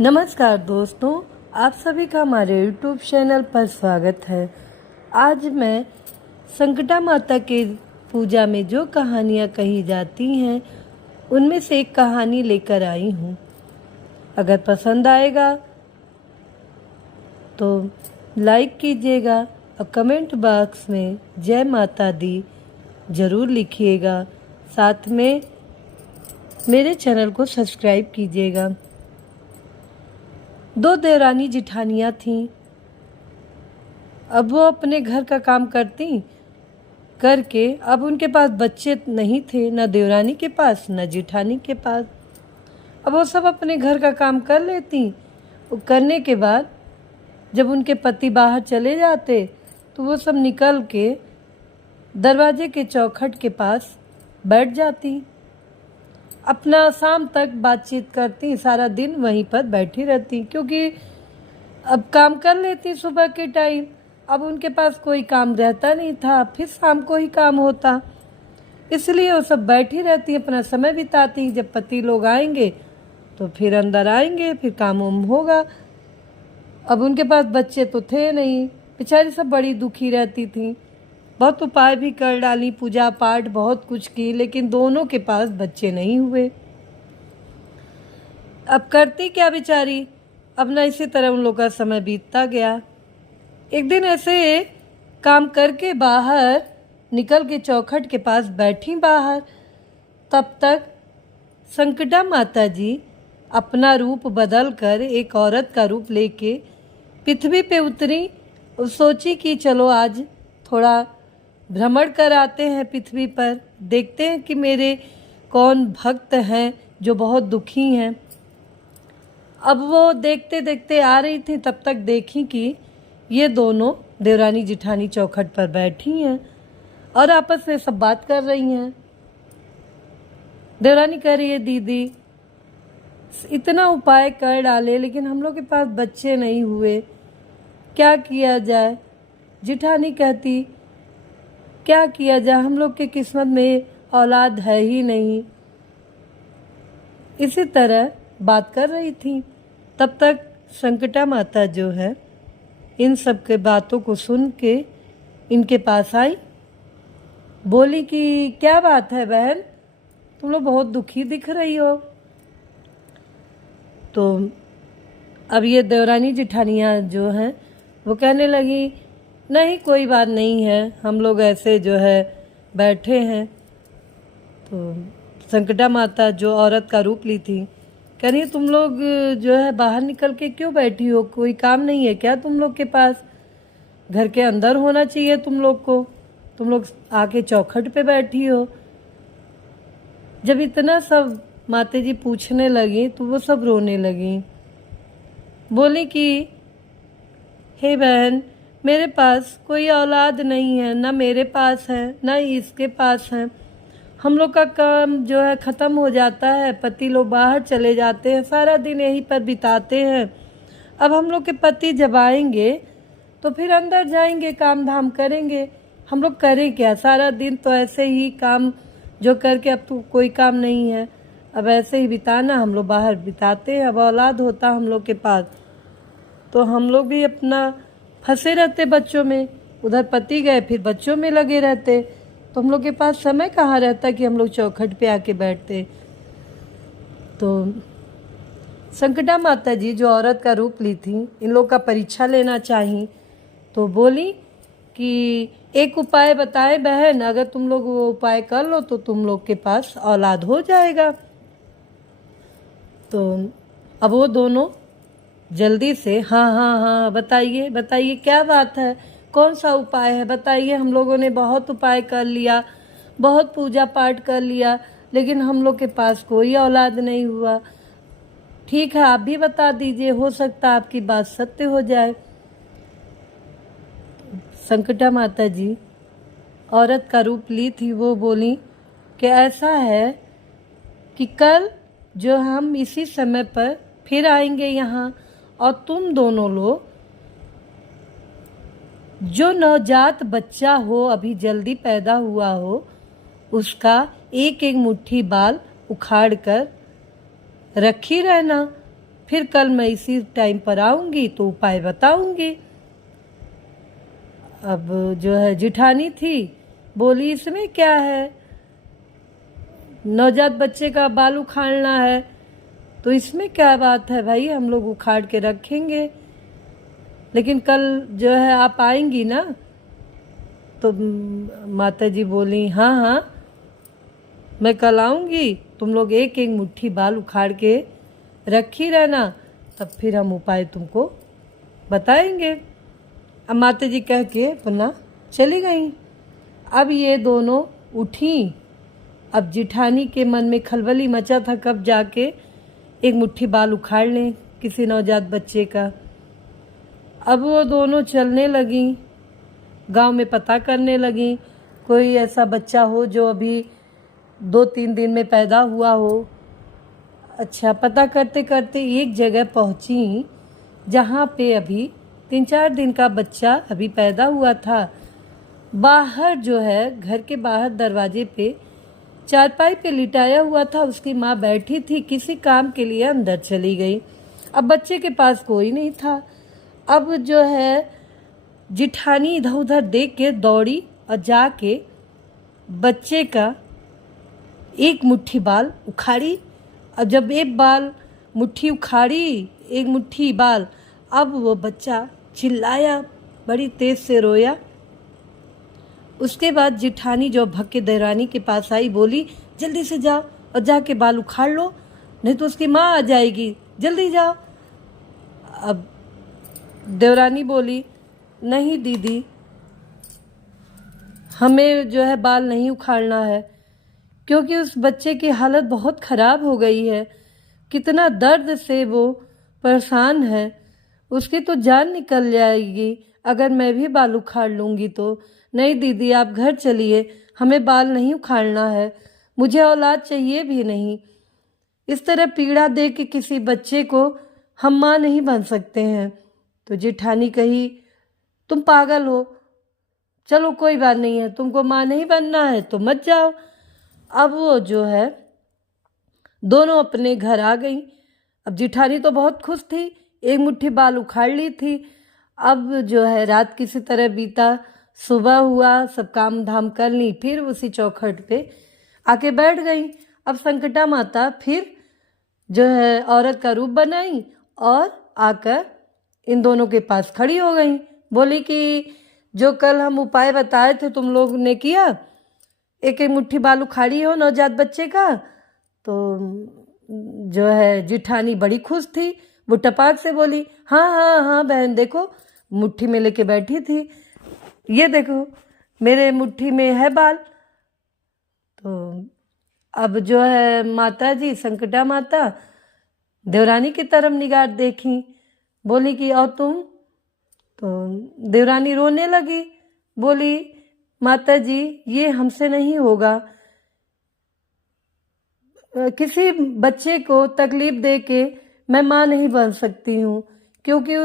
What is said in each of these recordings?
नमस्कार दोस्तों, आप सभी का हमारे YouTube चैनल पर स्वागत है। आज मैं संकटा माता के पूजा में जो कहानियाँ कही जाती हैं उनमें से एक कहानी लेकर आई हूँ। अगर पसंद आएगा तो लाइक कीजिएगा और कमेंट बॉक्स में जय माता दी ज़रूर लिखिएगा। साथ में मेरे चैनल को सब्सक्राइब कीजिएगा। दो देवरानी जिठानियाँ थीं। अब वो अपने घर का काम करती करके अब उनके पास बच्चे नहीं थे, न देवरानी के पास न जिठानी के पास। अब वो सब अपने घर का काम कर लेती। वो करने के बाद जब उनके पति बाहर चले जाते तो वो सब निकल के दरवाजे के चौखट के पास बैठ जाती। अपना शाम तक बातचीत करती, सारा दिन वहीं पर बैठी रहती, क्योंकि अब काम कर लेती सुबह के टाइम। अब उनके पास कोई काम रहता नहीं था, फिर शाम को ही काम होता, इसलिए वो सब बैठी रहती, अपना समय बिताती। जब पति लोग आएंगे तो फिर अंदर आएंगे, फिर काम वाम होगा। अब उनके पास बच्चे तो थे नहीं, बेचारी सब बड़ी दुखी रहती थी। बहुत उपाय भी कर डाली, पूजा पाठ बहुत कुछ की, लेकिन दोनों के पास बच्चे नहीं हुए। अब करती क्या बेचारी। अब ना इसी तरह उन लोग का समय बीतता गया। एक दिन ऐसे काम करके बाहर निकल के चौखट के पास बैठी बाहर, तब तक संकटा माता जी अपना रूप बदल कर एक औरत का रूप लेके पृथ्वी पे उतरी और सोची कि चलो आज थोड़ा भ्रमण कर आते हैं पृथ्वी पर, देखते हैं कि मेरे कौन भक्त हैं जो बहुत दुखी हैं। अब वो देखते देखते आ रही थी, तब तक देखी कि ये दोनों देवरानी जिठानी चौखट पर बैठी हैं और आपस में सब बात कर रही हैं। देवरानी कह रही है, दीदी इतना उपाय कर डाले लेकिन हम लोग के पास बच्चे नहीं हुए, क्या किया जाए। जिठानी कहती, क्या किया जाए, हम लोग के किस्मत में औलाद है ही नहीं। इसी तरह बात कर रही थी। तब तक संकटा माता जो है इन सब के बातों को सुन के इनके पास आई। बोली कि क्या बात है बहन, तुम लोग बहुत दुखी दिख रही हो। तो अब ये देवरानी जिठानियाँ जो हैं वो कहने लगी, नहीं कोई बात नहीं है, हम लोग ऐसे जो है बैठे हैं। तो संकटा माता जो औरत का रूप ली थी कह रही है, तुम लोग जो है बाहर निकल के क्यों बैठी हो, कोई काम नहीं है क्या तुम लोग के पास? घर के अंदर होना चाहिए तुम लोग को, तुम लोग आके चौखट पे बैठी हो। जब इतना सब माता जी पूछने लगी तो वो सब रोने लगी। बोली कि हे बहन, मेरे पास कोई औलाद नहीं है, ना मेरे पास है ना इसके पास है। हम लोग का काम जो है ख़त्म हो जाता है, पति लोग बाहर चले जाते हैं, सारा दिन यहीं पर बिताते हैं। अब हम लोग के पति जब आएंगे तो फिर अंदर जाएंगे, काम धाम करेंगे। हम लोग करें क्या, सारा दिन तो ऐसे ही काम जो करके अब तो कोई काम नहीं है, अब ऐसे ही बिताना, हम लोग बाहर बिताते हैं। अब औलाद होता हम लोग के पास तो हम लोग भी अपना फंसे रहते बच्चों में, उधर पति गए फिर बच्चों में लगे रहते, तो हम लोग के पास समय कहाँ रहता कि हम लोग चौखट पे आके बैठते। तो संकटा माता जी जो औरत का रूप ली थी, इन लोग का परीक्षा लेना चाहिए, तो बोली कि एक उपाय बताए बहन, अगर तुम लोग वो उपाय कर लो तो तुम लोग के पास औलाद हो जाएगा। तो अब वो दोनों जल्दी से हाँ हाँ हाँ बताइए बताइए, क्या बात है, कौन सा उपाय है बताइए। हम लोगों ने बहुत उपाय कर लिया, बहुत पूजा पाठ कर लिया, लेकिन हम लोग के पास कोई औलाद नहीं हुआ। ठीक है, आप भी बता दीजिए, हो सकता है आपकी बात सत्य हो जाए। संकटा माता जी औरत का रूप ली थी, वो बोली कि ऐसा है कि कल जो हम इसी समय पर फिर आएंगे यहाँ, और तुम दोनों लोग जो नवजात बच्चा हो, अभी जल्दी पैदा हुआ हो, उसका एक एक मुट्ठी बाल उखाड़ कर रखी रहना। फिर कल मैं इसी टाइम पर आऊँगी तो उपाय बताऊँगी। अब जो है जिठानी थी, बोली इसमें क्या है, नवजात बच्चे का बाल उखाड़ना है तो इसमें क्या बात है भाई, हम लोग उखाड़ के रखेंगे, लेकिन कल जो है आप आएंगी ना। तो माता जी बोली हाँ हाँ मैं कल आऊँगी, तुम लोग एक एक मुट्ठी बाल उखाड़ के रखी रहना, तब फिर हम उपाय तुमको बताएंगे। अब माता जी कह के अपना चली गई। अब ये दोनों उठी। अब जिठानी के मन में खलबली मचा था, कब जाके एक मुट्ठी बाल उखाड़ लें किसी नवजात बच्चे का। अब वो दोनों चलने लगी, गांव में पता करने लगी कोई ऐसा बच्चा हो जो अभी 2-3 दिन में पैदा हुआ हो। अच्छा, पता करते करते एक जगह पहुंची जहाँ पे अभी 3-4 दिन का बच्चा अभी पैदा हुआ था। बाहर जो है घर के बाहर दरवाजे पे चारपाई पे लिटाया हुआ था, उसकी माँ बैठी थी, किसी काम के लिए अंदर चली गई। अब बच्चे के पास कोई नहीं था। अब जो है जिठानी इधर उधर देख के दौड़ी और जाके बच्चे का एक मुट्ठी बाल उखाड़ी। अब जब एक बाल मुट्ठी उखाड़ी, एक मुट्ठी बाल, अब वो बच्चा चिल्लाया, बड़ी तेज से रोया। उसके बाद जिठानी जो भक्के देवरानी के पास आई, बोली जल्दी से जाओ और जाके बाल उखाड़ लो, नहीं तो उसकी माँ आ जाएगी, जल्दी जाओ। अब देवरानी बोली नहीं दीदी, हमें जो है बाल नहीं उखाड़ना है, क्योंकि उस बच्चे की हालत बहुत ख़राब हो गई है, कितना दर्द से वो परेशान है, उसकी तो जान निकल जाएगी अगर मैं भी बाल उखाड़ लूँगी तो। नहीं दीदी आप घर चलिए, हमें बाल नहीं उखाड़ना है, मुझे औलाद चाहिए भी नहीं। इस तरह पीड़ा दे के किसी बच्चे को हम माँ नहीं बन सकते हैं। तो जेठानी कही तुम पागल हो, चलो कोई बात नहीं है, तुमको माँ नहीं बनना है तो मत जाओ। अब वो जो है दोनों अपने घर आ गई। अब जिठानी तो बहुत खुश थी, एक मुट्ठी बाल उखाड़ ली थी। अब जो है रात किसी तरह बीता, सुबह हुआ, सब काम धाम कर ली, फिर उसी चौखट पे आके बैठ गई। अब संकटा माता फिर जो है औरत का रूप बनाई और आकर इन दोनों के पास खड़ी हो गई। बोली कि जो कल हम उपाय बताए थे तुम लोग ने किया, एक एक मुट्ठी बाल उखाड़ी हो नवजात बच्चे का। तो जो है जिठानी बड़ी खुश थी, वो टपाक से बोली हाँ हाँ हाँ बहन, देखो मुट्ठी में लेके बैठी थी, ये देखो मेरे मुट्ठी में है बाल। तो अब जो है माता जी संकटा माता देवरानी की तरफ निगाह देखी, बोली कि और तुम। तो देवरानी रोने लगी, बोली माता जी ये हमसे नहीं होगा, किसी बच्चे को तकलीफ दे के मैं माँ नहीं बन सकती हूँ, क्योंकि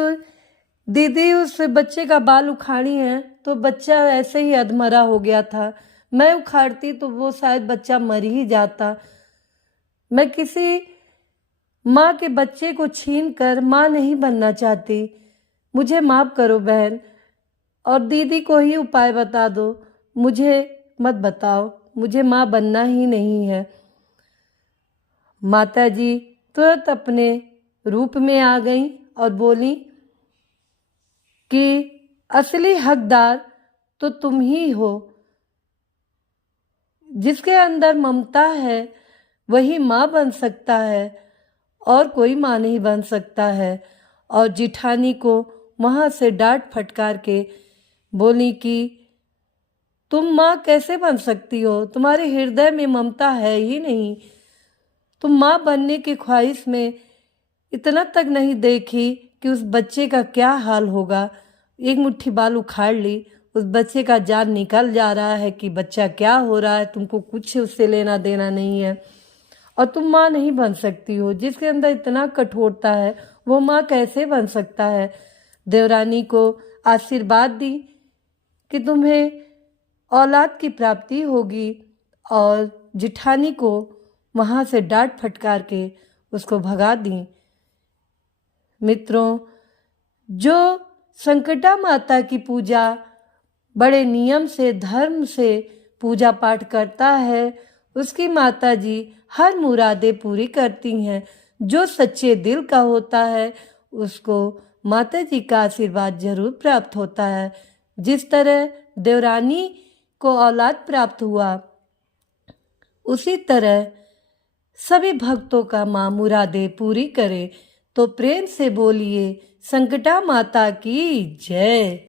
दीदी उस बच्चे का बाल उखाड़ी है तो बच्चा ऐसे ही अधमरा हो गया था, मैं उखाड़ती तो वो शायद बच्चा मर ही जाता। मैं किसी माँ के बच्चे को छीन कर माँ नहीं बनना चाहती, मुझे माफ़ करो बहन, और दीदी को ही उपाय बता दो, मुझे मत बताओ, मुझे माँ बनना ही नहीं है। माता जी तुरंत अपने रूप में आ गई और बोली कि असली हकदार तो तुम ही हो, जिसके अंदर ममता है वही माँ बन सकता है और कोई माँ नहीं बन सकता है। और जिठानी को वहाँ से डांट फटकार के बोली कि तुम माँ कैसे बन सकती हो, तुम्हारे हृदय में ममता है ही नहीं, तुम माँ बनने की ख्वाहिश में इतना तक नहीं देखी कि उस बच्चे का क्या हाल होगा। एक मुट्ठी बाल उखाड़ ली, उस बच्चे का जान निकल जा रहा है कि बच्चा क्या हो रहा है, तुमको कुछ उससे लेना देना नहीं है, और तुम माँ नहीं बन सकती हो। जिसके अंदर इतना कठोरता है वो माँ कैसे बन सकता है। देवरानी को आशीर्वाद दी कि तुम्हें औलाद की प्राप्ति होगी, और जिठानी को वहाँ से डांट फटकार के उसको भगा दी। मित्रों, जो संकटा माता की पूजा बड़े नियम से, धर्म से पूजा पाठ करता है, उसकी माता जी हर मुरादें पूरी करती हैं। जो सच्चे दिल का होता है उसको माता जी का आशीर्वाद जरूर प्राप्त होता है। जिस तरह देवरानी को औलाद प्राप्त हुआ, उसी तरह सभी भक्तों का माँ मुरादें पूरी करे। तो प्रेम से बोलिए संकटा माता की जय।